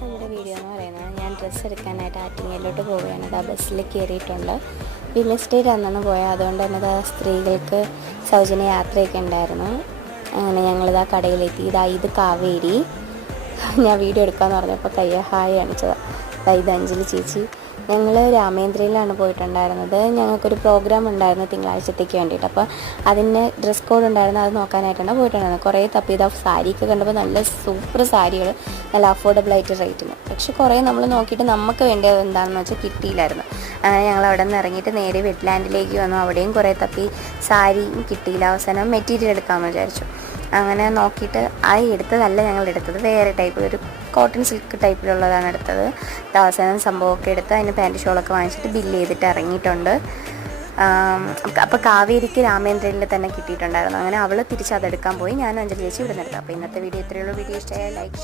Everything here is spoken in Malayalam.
നമ്മുടെ വീഡിയോ എന്ന് പറയുന്നത് ഞാൻ ഡ്രസ്സ് എടുക്കാനായിട്ട് ആറ്റിങ്ങലിലോട്ട് പോവുകയാണ്. അത് ആ ബസ്സിൽ കയറിയിട്ടുണ്ട്. വില്ലേജ് സ്റ്റേറ്റ് അന്നാണ് പോയത്. അതുകൊണ്ട് തന്നെ അത് സ്ത്രീകൾക്ക് സൗജന്യ യാത്രയൊക്കെ ഉണ്ടായിരുന്നു. അങ്ങനെ ഞങ്ങളിതാ കടയിലെത്തി. ഇത് കാവേരി. ഞാൻ വീഡിയോ എടുക്കാമെന്ന് പറഞ്ഞപ്പോൾ ഹായ് കാണിച്ചതാണ്. ഇത് അഞ്ജലി ചേച്ചി. ഞങ്ങൾ രാമേന്ദ്രയിലാണ് പോയിട്ടുണ്ടായിരുന്നത്. ഞങ്ങൾക്കൊരു പ്രോഗ്രാം ഉണ്ടായിരുന്നു തിങ്കളാഴ്ചത്തേക്ക് വേണ്ടിയിട്ട്. അപ്പോൾ അതിന് ഡ്രസ് കോഡ് ഉണ്ടായിരുന്നു. അത് നോക്കാനായിട്ടാണ് പോയിട്ടുണ്ടായിരുന്നത്. കുറേ തപ്പിയത് സാരിയൊക്കെ കണ്ടപ്പോൾ നല്ല സൂപ്പർ സാരികൾ, നല്ല അഫോർഡബിളായിട്ട് റേറ്റിന്. പക്ഷെ കുറേ നമ്മൾ നോക്കിയിട്ട് നമുക്ക് വേണ്ടത് എന്താണെന്ന് വെച്ചാൽ കിട്ടിയില്ലായിരുന്നു. അങ്ങനെ ഞങ്ങൾ അവിടെ നിന്ന് ഇറങ്ങിയിട്ട് നേരെ വെറ്റ്ലാൻഡിലേക്ക് വന്നു. അവിടെയും കുറേ തപ്പി സാരിയും കിട്ടിയില്ല. അവസാനം മെറ്റീരിയൽ എടുക്കാമെന്ന് വിചാരിച്ചു. അങ്ങനെ നോക്കിയിട്ട് എടുത്തതല്ല ഞങ്ങൾ എടുത്തത്, വേറെ ടൈപ്പ് ഒരു കോട്ടൺ സിൽക്ക് ടൈപ്പിലുള്ളതാണ് എടുത്തത്. അവസാനം സംഭവമൊക്കെ എടുത്ത് അതിന് പാൻറ്റ് ഷോളൊക്കെ വാങ്ങിച്ചിട്ട് ബില്ല് ചെയ്തിട്ട് ഇറങ്ങിയിട്ടുണ്ട്. അപ്പോൾ കാവേരിക്ക് രാമേന്ദ്രയിൽ തന്നെ കിട്ടിയിട്ടുണ്ടായിരുന്നു. അങ്ങനെ അവൾ തിരിച്ച് അതെടുക്കാൻ പോയി. ഞാനും അഞ്ജലി ചേച്ചി ഇവിടെ നിർത്താം. അപ്പോൾ ഇന്നത്തെ വീഡിയോ ഇത്രയുള്ള വീഡിയോ ഇഷ്ടമായ ലൈക്ക്